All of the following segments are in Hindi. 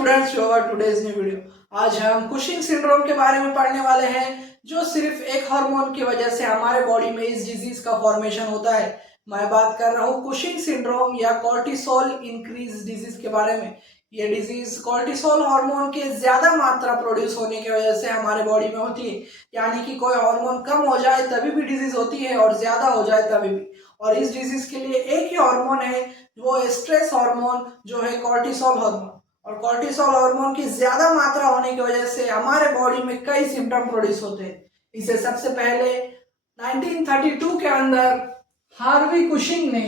Students, to our today's new video. आज हम कुशिंग सिंड्रोम के बारे में पढ़ने वाले हैं, जो सिर्फ एक हार्मोन की वजह से हमारे बॉडी में इस डिजीज का फॉर्मेशन होता है। मैं बात कर रहा हूँ कुशिंग सिंड्रोम या कॉर्टिसोल इंक्रीज डिजीज के बारे में। ये डिजीज कॉर्टिसोल हार्मोन के ज्यादा मात्रा प्रोड्यूस होने की वजह से हमारे बॉडी में होती है। यानी कि कोई हार्मोन कम हो जाए तभी भी डिजीज होती है और ज्यादा हो जाए तभी भी। और इस डिजीज के लिए एक ही हार्मोन है, वो स्ट्रेस हार्मोन जो है कॉर्टिसोल हार्मोन। और कॉर्टिसोल हार्मोन की ज्यादा मात्रा होने की वजह से हमारे बॉडी में कई सिम्टम प्रोड्यूस होते हैं। इसे सबसे पहले 1932 के अंदर हार्वी कुशिंग ने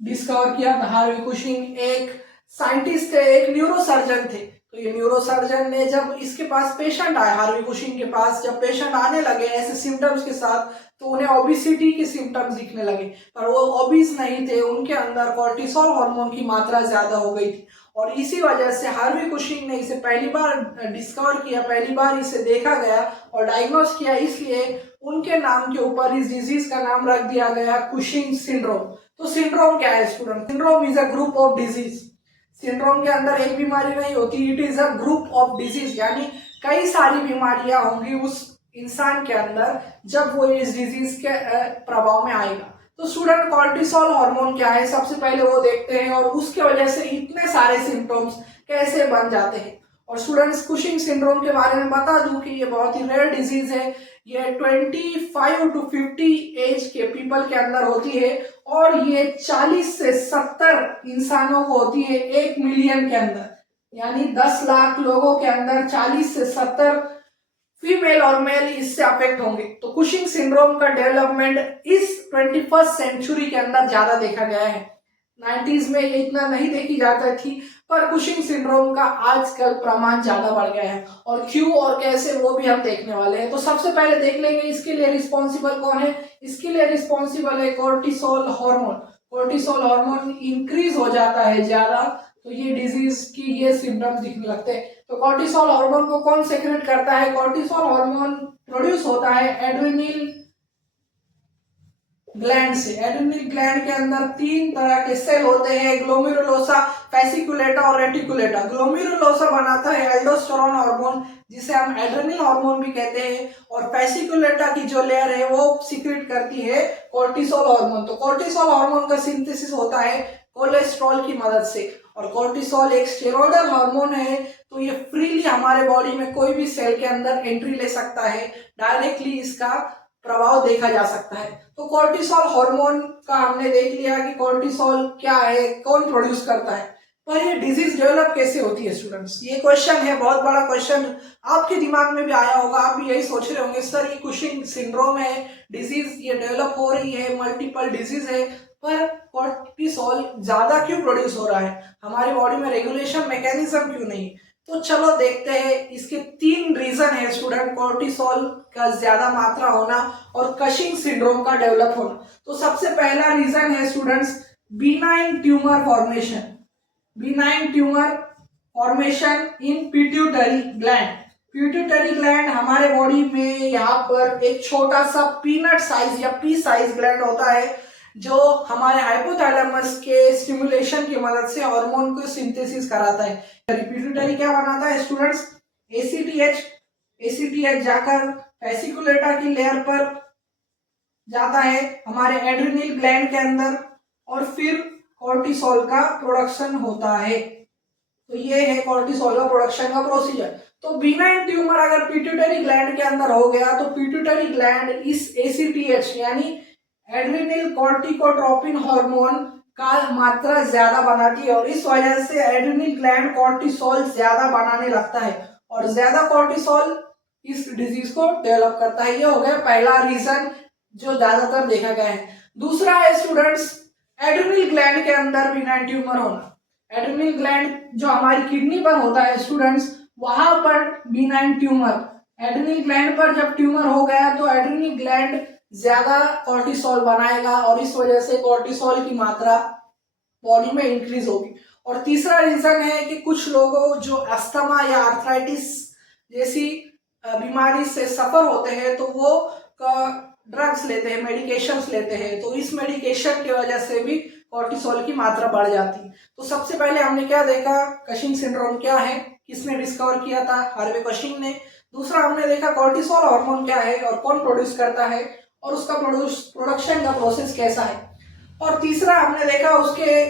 डिस्कवर किया था। हार्वी कुशिंग एक साइंटिस्ट थे, एक न्यूरोसर्जन थे। तो ये न्यूरोसर्जन ने जब इसके पास पेशेंट आए, हार्वी कुशिंग के पास जब पेशेंट आने लगे ऐसे सिम्टम्स के साथ, तो उन्हें ओबिसिटी के सिम्टम्स दिखने लगे। पर वो ओबिस नहीं थे, उनके अंदर कॉर्टिसोल हार्मोन की मात्रा ज्यादा हो गई थी। और इसी वजह से हार्वी कुशिंग ने इसे पहली बार डिस्कवर किया, पहली बार इसे देखा गया और डायग्नोस किया। इसलिए उनके नाम के ऊपर इस डिजीज का नाम रख दिया गया कुशिंग सिंड्रोम। तो सिंड्रोम क्या है student? Syndrome is a group of disease. Syndrome के अंदर एक बीमारी नहीं होती, it is a group of disease. यानी कई सारी बीमारियां होंगी उस इंसान के अंदर जब वो इस डिजीज के प्रभाव में आएगा। तो स्टूडेंट, कॉर्टिसोल हार्मोन क्या है सबसे पहले वो देखते हैं, और उसके वजह से इतने सारे सिम्टम्स कैसे बन जाते हैं। और स्टूडेंट्स, कुशिंग सिंड्रोम के बारे में बता दूं कि ये बहुत ही रेयर डिजीज है। ये 25 to 50 एज के पीपल के अंदर होती है, और ये 40 से 70 इंसानों को होती है 1 मिलियन के अंदर। यानी 10 लाख लोगों के अंदर 40 से 70 फीमेल और मेल इससे अफेक्ट होंगे। तो कुशिंग सिंड्रोम का डेवलपमेंट इस 21st सेंचुरी के अंदर ज्यादा देखा गया है। 90s में ये इतना नहीं देखी जाता थी, पर कुशिंग सिंड्रोम का आजकल प्रमाण ज्यादा बढ़ गया है। और क्यों और कैसे वो भी हम देखने वाले हैं। तो सबसे पहले देख लेंगे इसके लिए रिस्पॉन्सिबल कौन है। इसके लिए रिस्पॉन्सिबल है cortisol hormone. Cortisol hormone increase हो जाता है ज्यादा, तो ये डिजीज की ये सिम्टम्स दिखने लगते हैं। तो कॉर्टिसोल हार्मोन को कौन सेक्रेट करता है? कॉर्टिसोल हार्मोन प्रोड्यूस होता है एड्रेनल ग्लैंड से। एड्रेनल ग्लैंड के अंदर 3 तरह के सेल होते हैं, ग्लोमेरुलोसा, फेसिकुलेटा और रेटिकुलेटा। ग्लोमेरुलोसा बनाता है एल्डोस्टेरोन हार्मोन, जिसे हम एड्रेनल हार्मोन भी कहते हैं, और फेसिकुलेटा की जो लेयर है वो सीक्रेट करती है कॉर्टिसोल हार्मोन। तो कॉर्टिसोल हार्मोन का सिंथेसिस होता है कोलेस्ट्रॉल की मदद से। और कॉर्टिसोल एक स्टेरॉयडल हार्मोन है, तो ये फ्रीली हमारे बॉडी में कोई भी सेल के अंदर एंट्री ले सकता है, डायरेक्टली इसका प्रभाव देखा जा सकता है। तो कॉर्टिसोल हार्मोन का हमने देख लिया कि कॉर्टिसोल क्या है, कौन प्रोड्यूस करता है। पर ये डिजीज डेवलप कैसे होती है स्टूडेंट्स? ये क्वेश्चन है, बहुत बड़ा क्वेश्चन आपके दिमाग में भी आया होगा। आप भी यही सोच रहे होंगे, सर ये कुशिंग सिंड्रोम है, डिजीज ये डेवलप हो रही है, मल्टीपल डिजीज है, पर कॉर्टिसोल ज्यादा क्यों प्रोड्यूस हो रहा है, हमारी बॉडी में रेगुलेशन मैकेनिज्म क्यों नहीं? तो चलो देखते हैं। इसके 3 रीजन है स्टूडेंट, कॉर्टिसोल का ज्यादा मात्रा होना और कुशिंग सिंड्रोम का डेवलप होना। तो सबसे पहला रीजन है students, benign tumour formation. Benign tumour formation इन पिट्यूटरी ग्लैंड। पिट्यूटरी ग्लैंड हमारे बॉडी में यहाँ पर एक छोटा सा पीनट साइज या पी साइज ग्लैंड होता है, जो हमारे हाइपोथैलेमस के स्टिमुलेशन की मदद से हार्मोन को सिंथेसिस कराता है। पिट्यूटरी क्या बनाता है स्टूडेंट्स? एसीटीएच जाकर फेसिकुलेटा की लेयर पर जाता है हमारे एड्रेनल ग्लैंड के अंदर, और फिर कॉर्टिसोल का प्रोडक्शन होता है। तो ये है कॉर्टिसोल का प्रोडक्शन का प्रोसीजर। तो बिनाइन ट्यूमर अगर पिट्यूटरी ग्लैंड के अंदर हो गया, तो पिट्यूटरी ग्लैंड इस एसीटीएच यानी एड्रेनल कॉर्टिकोट्रोपिन हार्मोन का मात्रा ज्यादा बनाती है, और इस वजह से एड्रेनल ग्लैंड कॉर्टिसोल ज्यादा बनाने लगता है, और ज्यादा कॉर्टिसोल इस डिजीज को डेवलप करता है। ये हो गया पहला रीजन जो ज्यादातर देखा गया है। दूसरा है स्टूडेंट्स, एड्रेनल ग्लैंड के अंदर बिनाइन ट्यूमर होना। एड्रेनल ग्लैंड जो हमारी किडनी पर होता है स्टूडेंट्स, वहां पर बिनाइन ट्यूमर, एड्रेनल ग्लैंड पर जब ट्यूमर हो गया तो एड्रेनल ग्लैंड ज्यादा कॉर्टिसोल बनाएगा, और इस वजह से कॉर्टिसोल की मात्रा बॉडी में इंक्रीज होगी। और तीसरा रीजन है कि कुछ लोगों जो अस्थमा या आर्थराइटिस जैसी बीमारी से सफर होते हैं, तो वो ड्रग्स लेते हैं, मेडिकेशंस लेते हैं, तो इस मेडिकेशन की वजह से भी कॉर्टिसोल की मात्रा बढ़ जाती है। तो सबसे पहले हमने क्या देखा, कशिंग सिंड्रोम क्या है, किसने डिस्कवर किया था, हार्वे कशिंग ने। दूसरा हमने देखा कॉर्टिसोल हार्मोन क्या है और कौन प्रोड्यूस करता है और उसका प्रोडक्शन का प्रोसेस कैसा है। और तीसरा हमने देखा उसके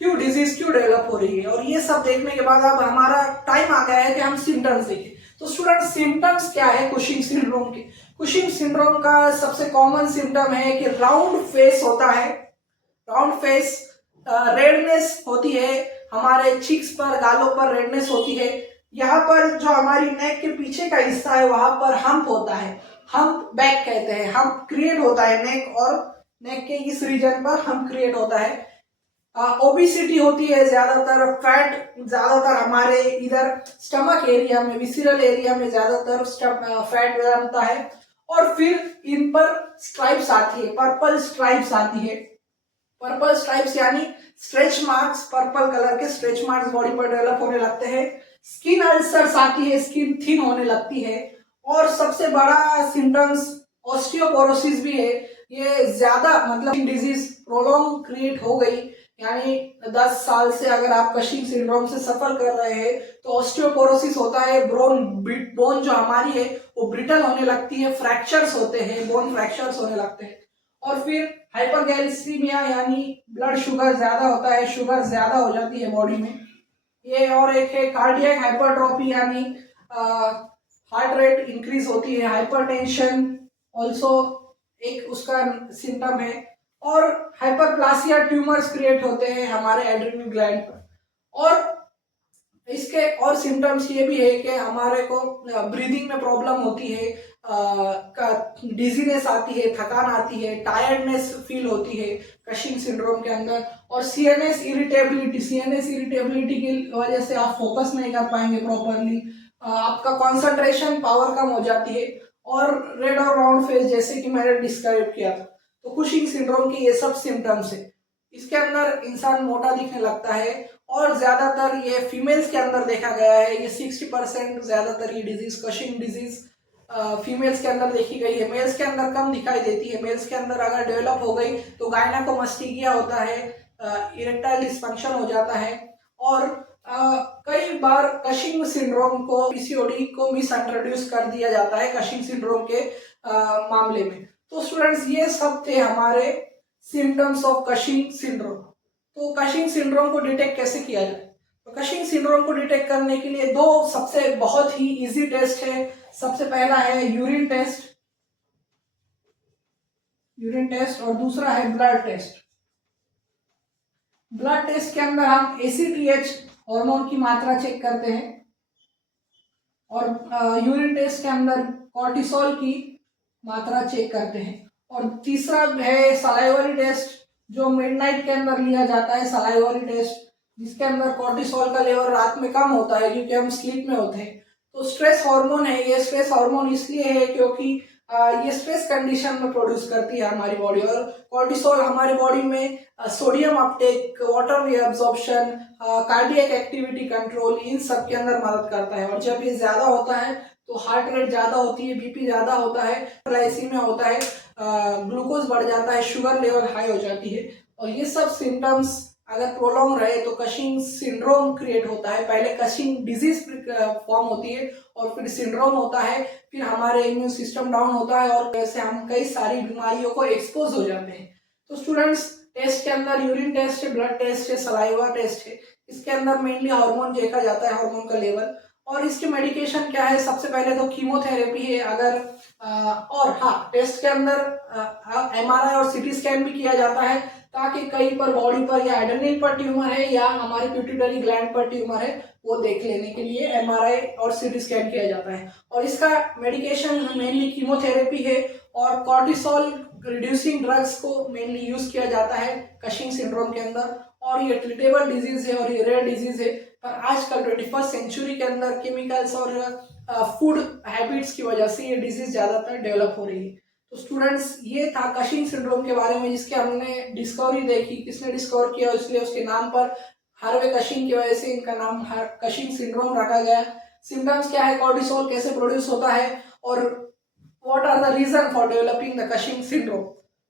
क्यों डिजीज क्यों डेवलप हो रही है। और ये सब देखने के बाद अब हमारा टाइम आ गया है कि हम सिम्टम्स देखें। तो स्टूडेंट, सिम्टम्स क्या है कुशिंग सिंड्रोम के? कुशिंग सिंड्रोम का सबसे कॉमन सिम्टम है कि राउंड फेस होता है, राउंड फेस, रेडनेस होती है, हमारे चिक्स पर, गालों पर रेडनेस होती है। यहाँ पर जो हमारी नेक के पीछे का हिस्सा है वहां पर हम्प होता है, हम्प बैक कहते हैं, हम्प क्रिएट होता है नेक, और नेक के इस रीजन पर हम्प क्रिएट होता है। ओबिसिटी होती है, ज्यादातर फैट, ज्यादातर हमारे इधर स्टमक एरिया में, विसिरल एरिया में ज्यादातर फैट बनता है। और फिर इन पर स्ट्राइप्स आती है, पर्पल स्ट्राइप्स आती है। पर्पल स्ट्राइप्स यानी स्ट्रेच मार्क्स, पर्पल कलर के स्ट्रेच मार्क्स बॉडी पर डेवलप होने लगते हैं। स्किन अल्सर्स आती है, स्किन थिन होने लगती है। और सबसे बड़ा सिम्टम्स ऑस्टियोपोरोसिस भी है। ये ज्यादा मतलब डिजीज प्रोलॉन्ग क्रिएट हो गई, यानी 10 साल से अगर आप कशिंग सिंड्रोम से सफर कर रहे हैं तो ऑस्टियोपोरोसिस होता है, बोन जो हमारी है वो ब्रिटल होने लगती है, फ्रैक्चर्स होते हैं, बोन फ्रैक्चर्स होने लगते हैं। और फिर हाइपरगैलिसीमिया यानी ब्लड शुगर ज्यादा होता है, शुगर ज्यादा हो जाती है बॉडी में। ये और एक है कार्डियक हाइपरट्रोफी यानी हार्ट रेट इंक्रीज होती है, हाइपरटेंशन ऑल्सो एक उसका सिम्टम है। और हाइपरप्लासिया ट्यूमर्स क्रिएट होते हैं हमारे एड्रिनल ग्लैंड पर। और इसके और सिम्टम्स ये भी है कि हमारे को ब्रीदिंग में प्रॉब्लम होती है, डिजीनेस आती है, थकान आती है, टायर्डनेस फील होती है कशिंग सिंड्रोम के अंदर। और सीएनएस इरिटेबिलिटी की वजह से आप फोकस नहीं कर पाएंगे प्रॉपरली, आपका कंसंट्रेशन पावर कम हो जाती है। और रेड और राउंड फेस जैसे कि मैंने डिस्क्राइब किया था। तो कुशिंग सिंड्रोम के ये सब सिम्टम्स है। इसके अंदर इंसान मोटा दिखने लगता है और ज्यादातर ये फीमेल्स के अंदर देखा गया है। ये 60% ज्यादातर ये डिजीज, कशिंग डिजीज फीमेल्स के अंदर देखी गई है, मेल्स के अंदर कम दिखाई देती है। मेल्स के अंदर अगर डेवलप हो गई तो गायनाकोमास्टिकिया होता है, इरेक्टाइल डिस्फंक्शन हो जाता है। और कई बार कशिंग सिंड्रोम को, पीसीओडी को मिस इंट्रोड्यूस कर दिया जाता है कशिंग सिंड्रोम के मामले में। तो स्टूडेंट्स, ये सब थे हमारे सिम्टम्स ऑफ कशिंग सिंड्रोम। तो कशिंग सिंड्रोम को डिटेक्ट कैसे किया जाए? तो कशिंग सिंड्रोम को डिटेक्ट करने के लिए दो सबसे बहुत ही इजी टेस्ट है। सबसे पहला है यूरिन टेस्ट और दूसरा है ब्लड टेस्ट। ब्लड टेस्ट के अंदर हम एसीटीएच हार्मोन की मात्रा चेक करते हैं और यूरिन टेस्ट के अंदर कॉर्टिसोल की मात्रा चेक करते हैं। और तीसरा है सलाइवरी टेस्ट, जो मिडनाइट के अंदर लिया जाता है, सलाइवरी टेस्ट, जिसके अंदर कॉर्टिसोल का लेवल रात में कम होता है क्योंकि हम स्लीप में होते हैं। तो स्ट्रेस हार्मोन है, ये स्ट्रेस हार्मोन इसलिए है क्योंकि ये स्ट्रेस कंडीशन में प्रोड्यूस करती है हमारी बॉडी। और कॉर्टिसोल हमारी बॉडी में sodium uptake, water reabsorption, cardiac activity control, इन सब के अंदर मदद करता है। और जब ये ज्यादा होता है तो हार्ट रेट ज्यादा होती है, बीपी ज्यादा होता है, ग्लाइसीमिया होता है, ग्लूकोज बढ़ जाता है, शुगर लेवल हाई हो जाती है। और ये सब सिम्टम्स अगर प्रोलॉन्ग रहे तो कशिंग सिंड्रोम क्रिएट होता है। पहले कशिंग डिजीज फॉर्म होती है और फिर सिंड्रोम होता है, फिर हमारे इम्यून सिस्टम डाउन होता है और वैसे हम कई सारी बीमारियों को एक्सपोज हो जाते हैं। तो स्टूडेंट्स, टेस्ट के अंदर यूरिन टेस्ट है, ब्लड टेस्ट है, सलाइवा टेस्ट है। इसके अंदर मेनली हार्मोन देखा जाता है, हार्मोन का लेवल। और इसकी मेडिकेशन क्या है? सबसे पहले तो कीमोथेरेपी है। अगर और हाँ, टेस्ट के अंदर एमआरआई और सीटी स्कैन भी किया जाता है ताकि कहीं पर बॉडी पर या एड्रेनल पर ट्यूमर है या हमारे पिट्यूटरी ग्लैंड पर ट्यूमर है वो देख लेने के लिए एमआरआई और सीटी स्कैन किया जाता है। और इसका मेडिकेशन मेनली कीमोथेरेपी है और कॉर्टिसोल रिड्यूसिंग ड्रग्स को मेनली यूज किया जाता है कशिंग सिंड्रोम के अंदर। और ये ट्रीटेबल डिजीज है और ये रेयर डिजीज है। पर आजकल 21st सेंचुरी के अंदर केमिकल्स और फूड हैबिट्स की वजह से ये डिजीज ज्यादातर डेवलप हो रही है। तो स्टूडेंट्स, ये था कशिंग सिंड्रोम के बारे में जिसके हमने डिस्कवरी देखी, किसने डिस्कवर किया, इसलिए उसके नाम पर हार्वे कशिंग की वजह से इनका नाम कशिंग सिंड्रोम रखा गया। सिम्टम्स क्या है, कॉर्टिसोल कैसे प्रोड्यूस होता है और what are the reason for developing the Cushing syndrome.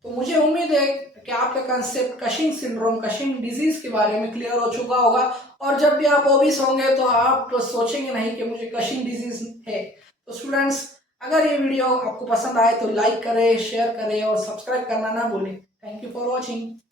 तो मुझे उम्मीद है क्या आपका concept Cushing syndrome, Cushing disease के बारे में क्लियर हो चुका होगा। और जब भी आप ओबीस होंगे तो आप तो सोचेंगे नहीं कि मुझे कशिंग डिजीज है। तो स्टूडेंट्स, अगर ये वीडियो आपको पसंद आए तो लाइक करें, शेयर करें और सब्सक्राइब करना ना भूलें। Thank you for watching.